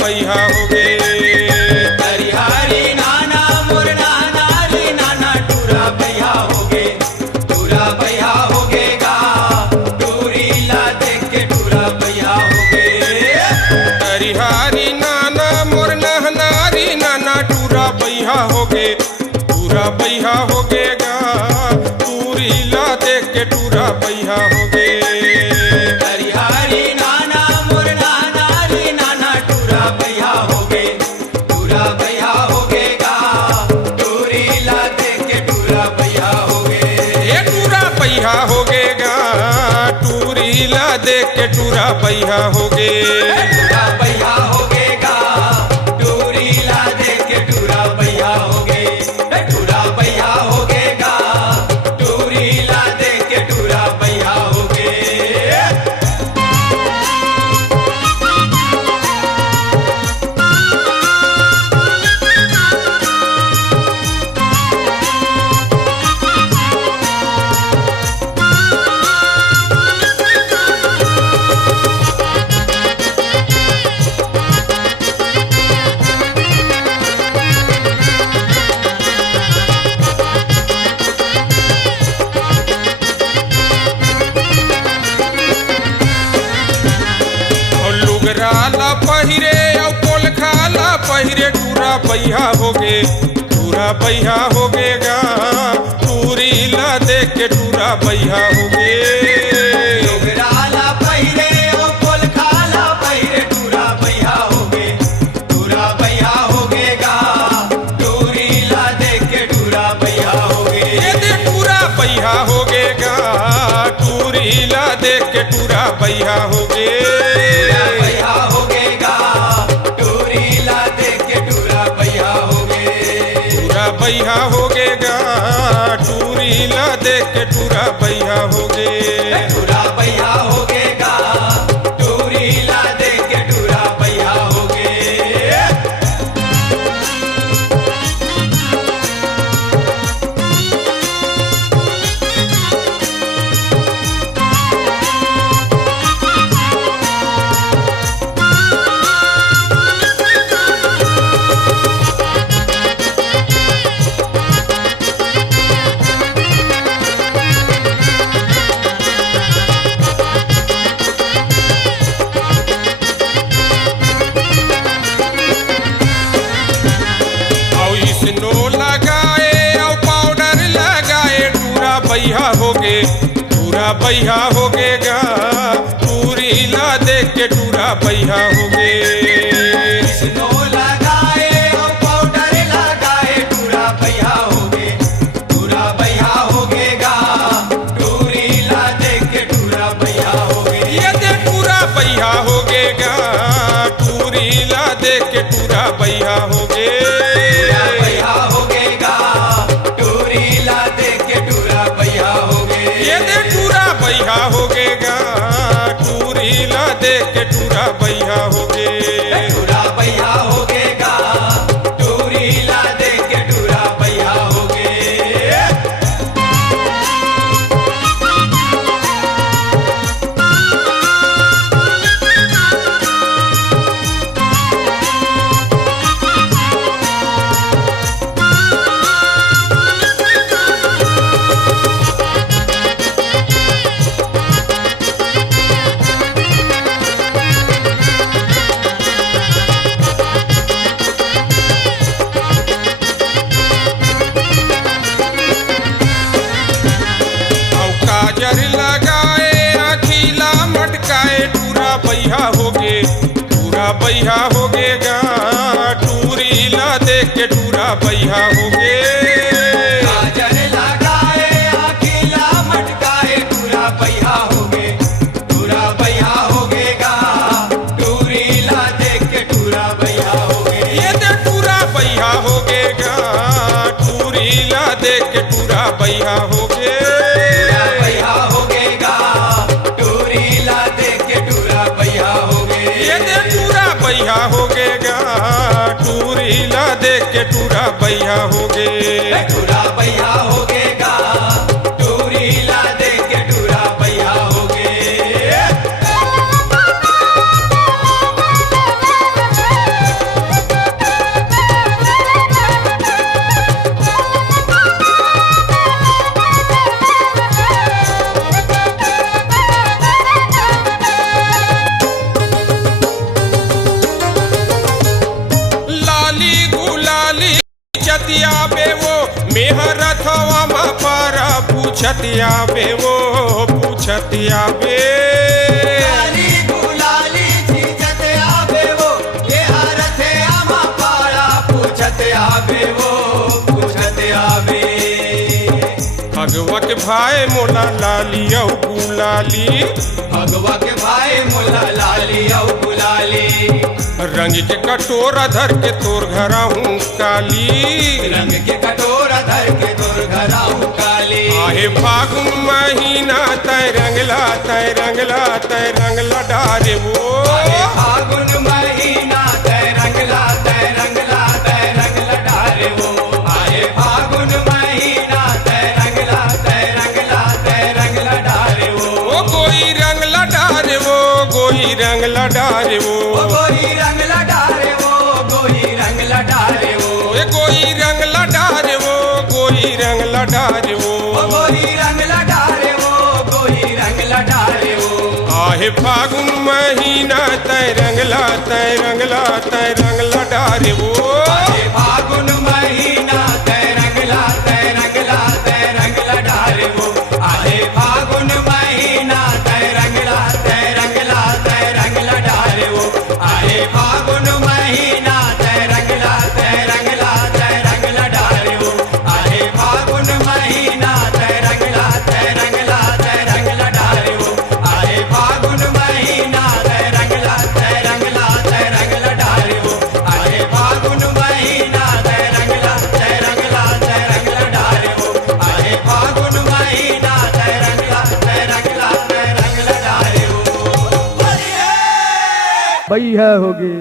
बैहा हो गे। हरी हरी नाना मोर नाना रे नाना टूरा बैहा हो गे, टूरा बैहा हो गे गा, टूरी ला देख के टूरा बैहा हो गे। हरी हरी नाना मोर नाना रे नाना टूरा बैहा हो गे, टूरा बैहा हो गे गा, टूरी ला देख के टूरा बैहा हो गे। हरी हरी नाना मोर नाना रे नाना टूरा बैहा हो गे, टूरा बैहा हो गे गा, टूरी ला देख के टूरा बैहा हो गे। ये टूरा बैहा हो गे गा, टूरी ला देख के टूरा बैहा हो गे। टूरा बैहा हो गे गा, टूरी ला देख के टूरा बैहा हो गे। टूरा बैहा हो गे गा, टूरी ला देख के टूरा बैहा हो गे। लुगराला पहिरे और पोलखाला पहिरे टूरा बैहा हो गे, टूरा बैहा हो गे गा, टूरी ला देख के टूरा बैहा हो गे। लुगराला पहिरे ओ पोलखाला पहिरे टूरा बैहा हो गे, टूरा बैहा हो गे गा, टूरी ला देख के टूरा बैहा हो गे। ये दे टूरा बैहा हो गे गा, टूरी ला देख के टूरा बैहा हो गे। बैहा हो गे गा, टूरी ला देख के टूरा बैहा हो गे। टूरा बैहा हो गे गा, टूरी ला देख के टूरा बैहा हो गे। टूरा बैहा हो गे गा, टूरी ला देख के टूरा बैहा हो गे। स्नो लगाए और पाउडर लगाए टूरा बैहा हो गे, टूरा बैहा हो गे गा, टूरी ला देख के टूरा बैहा हो गे। स्नो लगाए और पाउडर लगाए टूरा बैहा हो गे, टूरा बैहा हो गे गा, टूरी ला देख के टूरा बैहा हो गे। ये दे टूरा बैहा हो गे गा, टूरी ला देख के टूरा बैहा हो गे। बैहा हो गे गा, टूरी ला देख के टूरा बैहा हो गे। ये दे टूरा बैहा हो गे गा, टूरी ला देख के टूरा बैहा हो गे। टूरा बैहा हो गे गा, टूरी ला देख के टूरा बैहा हो गे। काजर लगाए अखीला मटकाए टूरा बैहा हो गे, टूरा बैहा हो गे गा, टूरी ला देख के टूरा बैहा हो गे। काजल लगाए अकेला मटकाए टूरा बैहा हो गे, टूरा बैहा हो गे गा, टूरी ला देख के टूरा बैहा हो गे। ये दे टूरा बैहा हो गे गा, टूरी ला देख के टूरा बैहा हो गे। बैहा हो गे गा, टूरी ला देख के टूरा बैहा हो गे। ये दे टूरा बैहा हो गे गा, टूरी ला देख के टूरा बैहा हो गे। टूरा बैहा हो गे गा, टूरी ला देख के टूरा बैहा हो गे। पूछत आवे वो पूछत आवे लाली गुलाली चीजत आवे वो ये हरथे आमा पाड़ा पूछत आवे वो पूछत आवे भगवा के भाई मोला लाली औ गुलाली भगवा के भाई मोला लाली औ गुलाली रंग के कटोरा धर के तोर घरा हूँ काली रंग के कटोरा धर के तोर घराऊ काली आहे फागुन महीना तय रंगला तय रंगला तय रंगला डारे वो आए फागुन महीना तय रंगला तय रंगला तय रंगला डारे वो आए फागुन महीना तय रंगला तय रंगला तय रंगला डारे वो ओ कोई रंगला डारे वो कोई रंगला डारे वो ओ गोरी रंगला डारे वो गोरी रंगला डारे वो ए कोई रंगला डारे वो कोई रंगला डारे वो ओ गोरी रंगला डारे वो गोरी रंगला डारे वो आहे फागुन महीना तय रंगला तय रंगला तय रंगला डारे वो आए फागुन महीना तय रंगला तय रंगला तय रंगला डारे वो आए फागुन महीना तय रंगला तय रंगला तय रंगला डारे वो आए फागुन महीना तय रंगला तय रंगला तय रंगला डारे वो आए फागुन महीना तय रंगला तय रंगला तय रंगला डारे वो आए फागुन महीना तय रंगला तय रंगला तय रंगला डारे वो आए फागुन महीना तय रंगला तय रंगला तय रंगला डारे वो आए फागुन महीना तय रंगला तय रंगला तय रंगला डारे वो बढ़िया होगी।